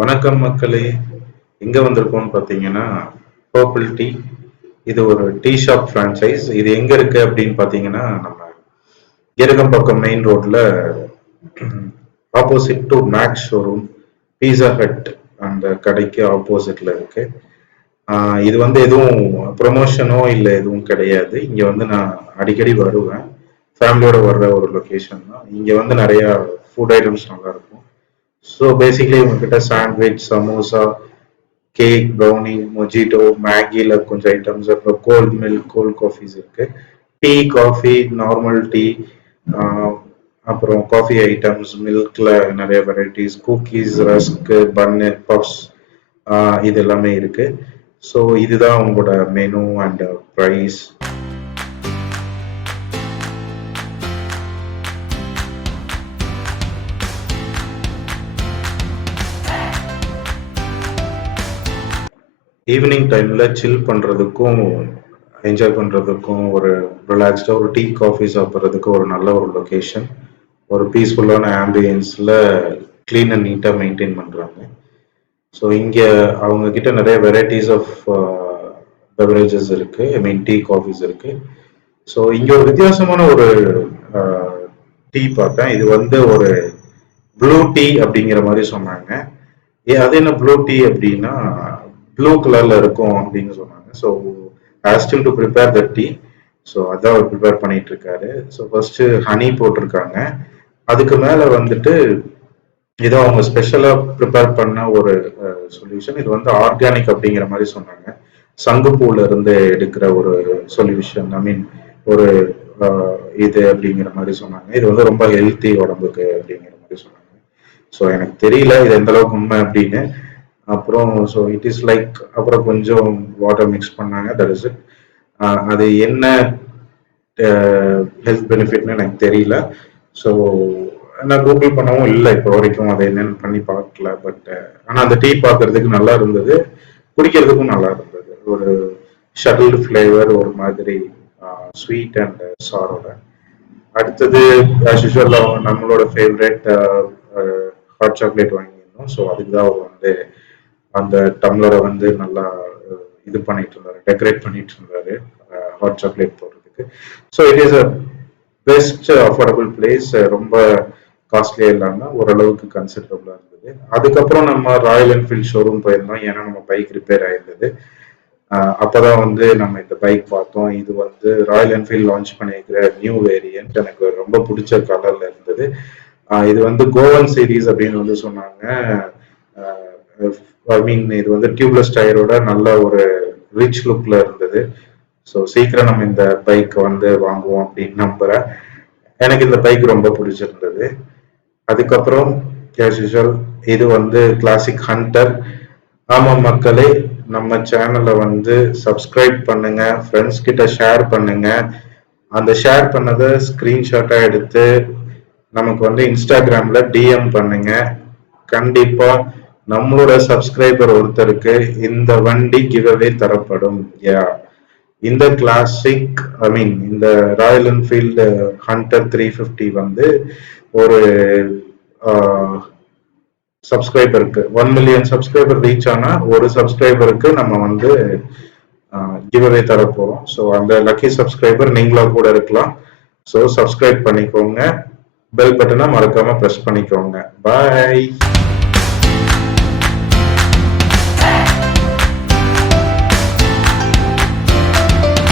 வணக்கம் மக்களே. எங்க வந்திருக்கோம்னு பார்த்தீங்கன்னா, பர்பிள் டீ. இது ஒரு டீ ஷாப் ஃப்ரான்ச்சைஸ். இது எங்க இருக்கு அப்படின்னு பார்த்தீங்கன்னா, நம்ம எருகம்பாக்கம் மெயின் ரோட்ல opposite to Max showroom, Pizza Hut அந்த கடைக்கு ஆப்போசிட்ல இருக்கு. இது வந்து எதுவும் ப்ரொமோஷனோ இல்ல எதுவும் கிடையாது. இங்க வந்து நான் அடிக்கடி வருவேன். ஃபேமிலியோட வர்ற ஒரு லொகேஷன் தான். இங்க வந்து நிறைய ஃபுட் ஐட்டம்ஸ் நல்லா இருக்கும். ஸோ பேசிக்கலி உங்ககிட்ட sandwich, samosa, cake, brownie, mojito, மேகியில் கொஞ்சம் ஐட்டம்ஸ், அப்புறம் கோல்ட் மில்க், கோல்ட் காஃபிஸ் இருக்கு. டீ, காஃபி, நார்மல் டீ, அப்புறம் காஃபி ஐட்டம்ஸ், மில்க்ல நிறைய varieties, cookies, rusk, bun, puffs, இது எல்லாமே இருக்கு. ஸோ இதுதான் உங்களோட மெனு அண்ட் ப்ரைஸ். ஈவினிங் டைம்ல சில் பண்றதுக்கும் என்ஜாய் பண்றதுக்கும் ஒரு ரிலாக்ஸ்டா ஒரு டீ காஃபி சாப்பிட்றதுக்கு ஒரு நல்ல ஒரு லொகேஷன். ஒரு பீஸ்ஃபுல்லான ஆம்பியன்ஸ்ல கிளீன் அண்ட் நீட்டாக மெயின்டைன் பண்றாங்க. ஸோ இங்க அவங்க கிட்ட நிறைய வெரைட்டிஸ் ஆஃப் பெவரேஜஸ் இருக்கு. ஐ மீன் டீ காஃபிஸ் இருக்கு. ஸோ இங்க ஒரு வித்தியாசமான ஒரு டீ பார்த்தேன். இது வந்து ஒரு ப்ளூ டீ அப்படிங்கிற மாதிரி சொன்னாங்க. அது என்ன ப்ளூ டீ அப்படின்னா ப்ளூ கலர்ல இருக்கும் அப்படின்னு சொன்னாங்க. So ஆஸ்டில் to prepare the tea. So அதான் அவர் ப்ரிப்பேர் பண்ணிட்டு இருக்காரு. ஸோ ஃபர்ஸ்ட் ஹனி போட்டிருக்காங்க. அதுக்கு மேல வந்துட்டு ஏதோ அவங்க ஸ்பெஷலா ப்ரிப்பேர் பண்ண ஒரு சொல்யூஷன். இது வந்து ஆர்கானிக் அப்படிங்கிற மாதிரி சொன்னாங்க. சங்குப்பூல இருந்து எடுக்கிற ஒரு சொல்யூஷன். ஐ மீன் ஒரு இது அப்படிங்கிற மாதிரி சொன்னாங்க. இது வந்து ரொம்ப ஹெல்த்தி உடம்புக்கு அப்படிங்கிற மாதிரி சொன்னாங்க. ஸோ எனக்கு தெரியல இது எந்த அளவுக்கு உண்மை அப்படின்னு. அப்புறம் ஸோ இட் இஸ் லைக் அப்புறம் கொஞ்சம் வாட்டர் மிக்ஸ் பண்ணாங்க. That is it. அது என்ன ஹெல்த் பெனிஃபிட்னு எனக்கு தெரியல. ஸோ நான் கூகுள் பண்ணவும் இல்லை இப்போ வரைக்கும் அதை என்னென்னு பண்ணி பார்க்கல. பட் ஆனால் அந்த டீ பார்க்கறதுக்கு நல்லா இருந்தது, குடிக்கிறதுக்கும் நல்லா இருந்தது. ஒரு ஷட்டில் ஃப்ளேவர், ஒரு மாதிரி ஸ்வீட் அண்ட் சாரோட. அடுத்தது ஆஸ் யூஷுவல் நம்மளோட ஃபேவரட் ஹாட் சாக்லேட் வாங்கியிருந்தோம். ஸோ அதுக்கு தான் அவர் வந்து அந்த டம்ளரை வந்து நல்லா இது பண்ணிட்டு இருந்தாரு, டெக்கரேட் பண்ணிட்டு இருந்தாரு ஹாட் சாக்லேட் போடுறதுக்கு. So it is a best affordable place. ரொம்ப காஸ்ட்லியா இல்லாம ஓரளவுக்கு கன்சிடரபிளா இருந்தது. அதுக்கப்புறம் நம்ம ராயல் என்ஃபீல்ட் ஷோரூம் போயிருந்தோம். ஏன்னா நம்ம பைக் ரிப்பேர் ஆயிருந்தது. அப்பதான் வந்து நம்ம இந்த பைக் பார்த்தோம். இது வந்து ராயல் என்ஃபீல்ட் லான்ச் பண்ணியிருக்கிற நியூ வேரியன்ட். எனக்கு ரொம்ப பிடிச்ச கலர்ல இருந்தது. இது வந்து கோவன் சீரீஸ் அப்படின்னு வந்து சொன்னாங்க. ஐ மீன் இது வந்து டியூப்லெஸ் டயரோட நல்ல ஒரு ரிச் லுக்ல இருந்தது. ஸோ சீக்கிரம் நம்ம இந்த பைக் வந்து வாங்குவோம் அப்படின்னு நம்புறேன். எனக்கு இந்த பைக் ரொம்ப பிடிச்சிருந்தது. அதுக்கப்புறம் இது வந்து கிளாசிக் ஹண்டர். ஆமா மக்களே, நம்ம சேனலை வந்து சப்ஸ்கிரைப் பண்ணுங்க, ஃப்ரெண்ட்ஸ் கிட்ட ஷேர் பண்ணுங்க. அந்த ஷேர் பண்ணதை ஸ்கிரீன்ஷாட்டா எடுத்து நமக்கு வந்து இன்ஸ்டாகிராம்ல டிஎம் பண்ணுங்க. கண்டிப்பா நம்மளோட சப்ஸ்கிரைபர் ஒருத்தருக்கு இந்த வண்டி கிவ்அவே தரப்படும். இந்த கிளாசிக் ஐ மீன் இந்த ராயல் என்ஃபீல்டு ஹண்டர் 350 வந்து ஒரு சப்ஸ்கிரைபருக்கு 1 மில்லியன் சப்ஸ்கிரைபர் ரீச் ஆனா ஒரு சப்ஸ்கிரைபருக்கு நம்ம வந்து கிவ்அவே தரப்போறோம். ஸோ அந்த லக்கி சப்ஸ்கிரைபர் நீங்களா கூட இருக்கலாம். ஸோ சப்ஸ்கிரைப் பண்ணிக்கோங்க, பெல் பட்டனை மறக்காம ப்ரெஸ் பண்ணிக்கோங்க. பாய்.